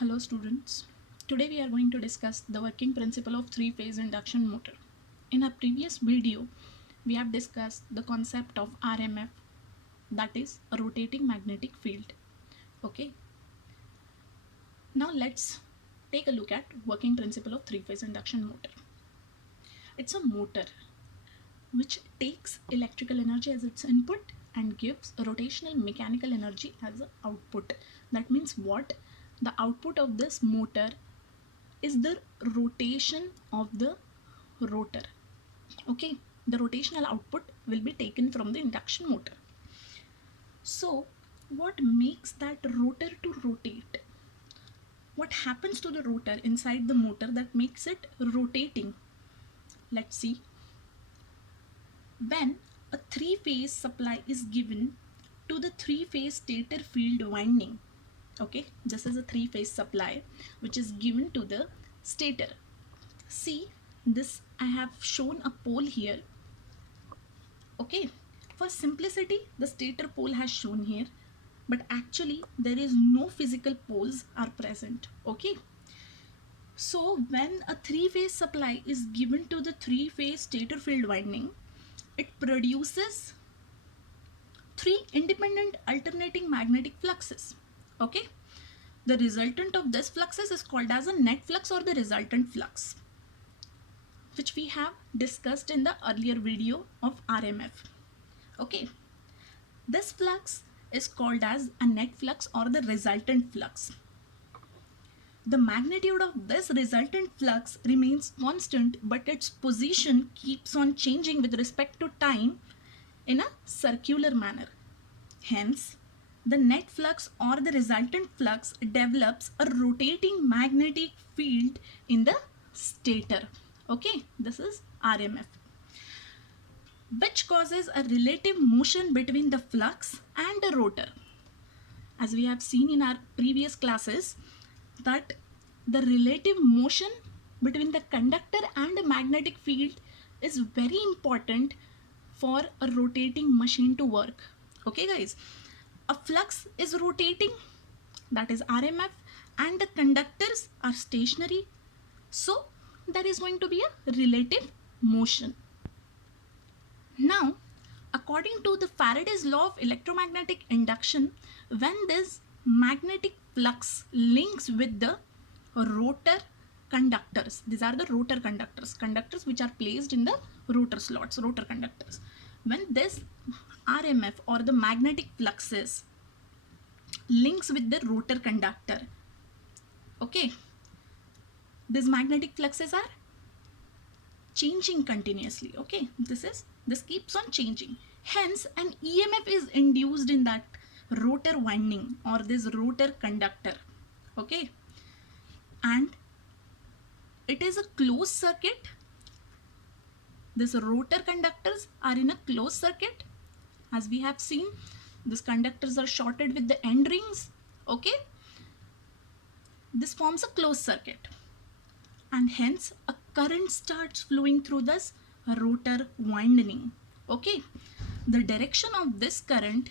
Hello students. Today we are going to discuss the working principle of three-phase induction motor. In our previous video, we have discussed the concept of RMF, that is a rotating magnetic field. Okay. Now let's take a look at working principle of three-phase induction motor. It's a motor which takes electrical energy as its input and gives rotational mechanical energy as an output. That means what? The output of this motor is the rotation of the rotor. Okay, the rotational output will be taken from the induction motor. So what makes that rotor to rotate? What happens to the rotor inside the motor that makes it rotating? Let's see. When a three-phase supply is given to the three-phase stator field winding, okay, this is a three-phase supply which is given to the stator. See, this I have shown a pole here. Okay, for simplicity the stator pole has shown here, but actually there is no physical poles are present. Okay, so when a three-phase supply is given to the three-phase stator field winding, it produces three independent alternating magnetic fluxes. Okay, the resultant of this fluxes is called as a net flux or the resultant flux, which we have discussed in the earlier video of RMF. Okay, this flux is called as a net flux or the resultant flux. The magnitude of this resultant flux remains constant, but its position keeps on changing with respect to time in a circular manner. Hence, the net flux or the resultant flux develops a rotating magnetic field in the stator. Okay, this is RMF, which causes a relative motion between the flux and the rotor. As we have seen in our previous classes, that the relative motion between the conductor and the magnetic field is very important for a rotating machine to work. Okay guys, a flux is rotating, that is RMF, and the conductors are stationary, so there is going to be a relative motion. Now, according to the Faraday's law of electromagnetic induction, when this magnetic flux links with the rotor conductors, these are the rotor conductors which are placed in the rotor slots, rotor conductors. When this RMF or the magnetic fluxes links with the rotor conductor, okay, these magnetic fluxes are changing continuously. Okay, this keeps on changing, hence an EMF is induced in that rotor winding or this rotor conductor. Okay, and it is a closed circuit. These rotor conductors are in a closed circuit. As we have seen, these conductors are shorted with the end rings. Okay, this forms a closed circuit, and hence a current starts flowing through this rotor winding. Okay, the direction of this current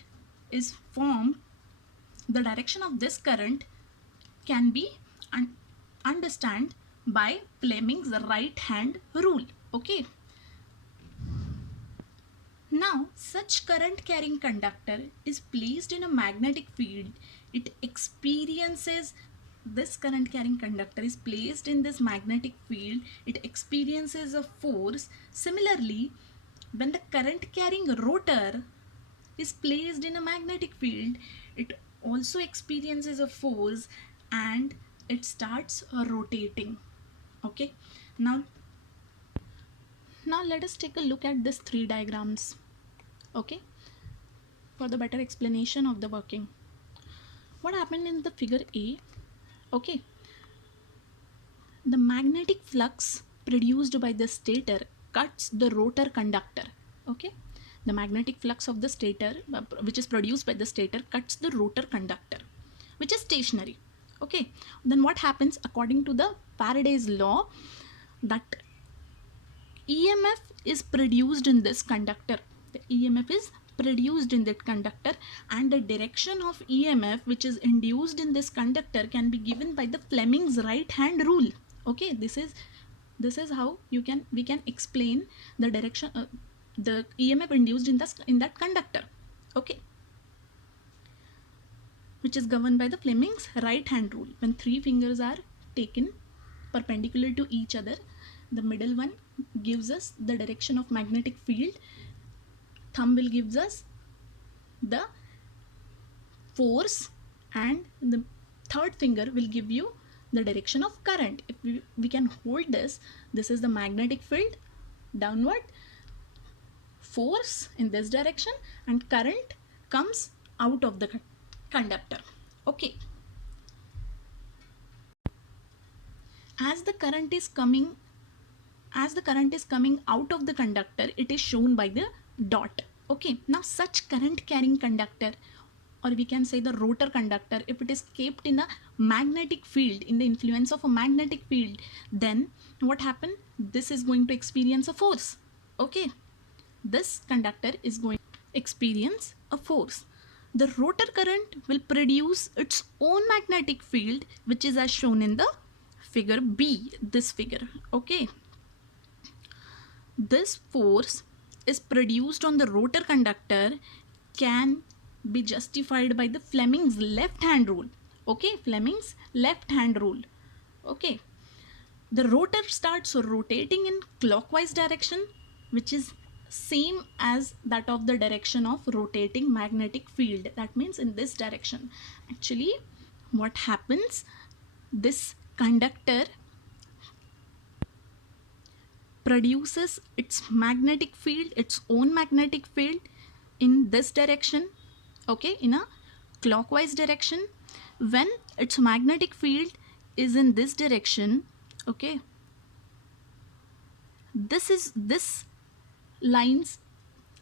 is formed. The direction of this current can be understood by Fleming's right hand rule. Okay, now such current carrying conductor is placed in a magnetic field. It experiences, this current carrying conductor is placed in this magnetic field. It experiences a force. Similarly, when the current carrying rotor is placed in a magnetic field, it also experiences a force and it starts rotating. Okay, now let us take a look at these three diagrams, okay, for the better explanation of the working. What happened in the figure A? Okay, the magnetic flux produced by the stator cuts the rotor conductor. Okay, the magnetic flux of the stator which is produced by the stator cuts the rotor conductor, which is stationary. Okay, then what happens according to the Faraday's law, that EMF is produced in this conductor. The EMF is produced in that conductor, and the direction of EMF which is induced in this conductor can be given by the Fleming's right hand rule. Okay, this is how we can explain the direction, the EMF induced in that conductor. Okay, which is governed by the Fleming's right hand rule. When three fingers are taken perpendicular to each other, the middle one gives us the direction of magnetic field, thumb will gives us the force, and the third finger will give you the direction of current. If we can hold this is the magnetic field downward, force in this direction, and current comes out of the conductor. Okay, as the current is coming out of the conductor, it is shown by the dot. Okay, now such current carrying conductor, or we can say the rotor conductor, if it is kept in a magnetic field, in the influence of a magnetic field, then what happen? This is going to experience a force. Okay, this conductor is going to experience a force. The rotor current will produce its own magnetic field, which is as shown in the figure B, this figure. Okay, this force is produced on the rotor conductor can be justified by the Fleming's left hand rule. Okay, Fleming's left hand rule. Okay, the rotor starts rotating in clockwise direction, which is same as that of the direction of rotating magnetic field. That means in this direction. Actually, what happens, this conductor produces its magnetic field, its own magnetic field in this direction. Okay, in a clockwise direction. When its magnetic field is in this direction, okay, this lines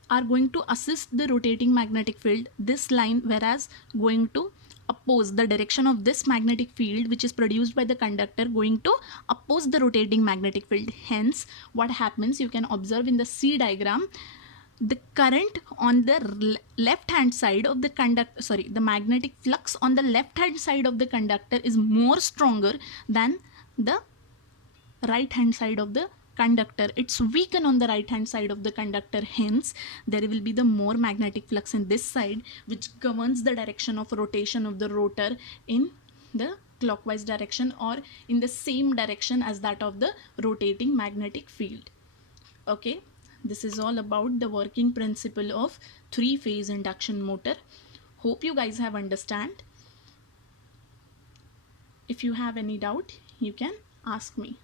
are going to assist the rotating magnetic field, this line, whereas going to oppose the direction of this magnetic field which is produced by the conductor, going to oppose the rotating magnetic field. Hence, what happens, you can observe in the C diagram, the current on the left hand side of the conductor, sorry, the magnetic flux on the left hand side of the conductor is more stronger than the right hand side of the conductor. It's weakened on the right hand side of the conductor. Hence, there will be the more magnetic flux in this side, which governs the direction of rotation of the rotor in the clockwise direction, or in the same direction as that of the rotating magnetic field. Okay, this is all about the working principle of three-phase induction motor. Hope you guys have understand. If you have any doubt, you can ask me.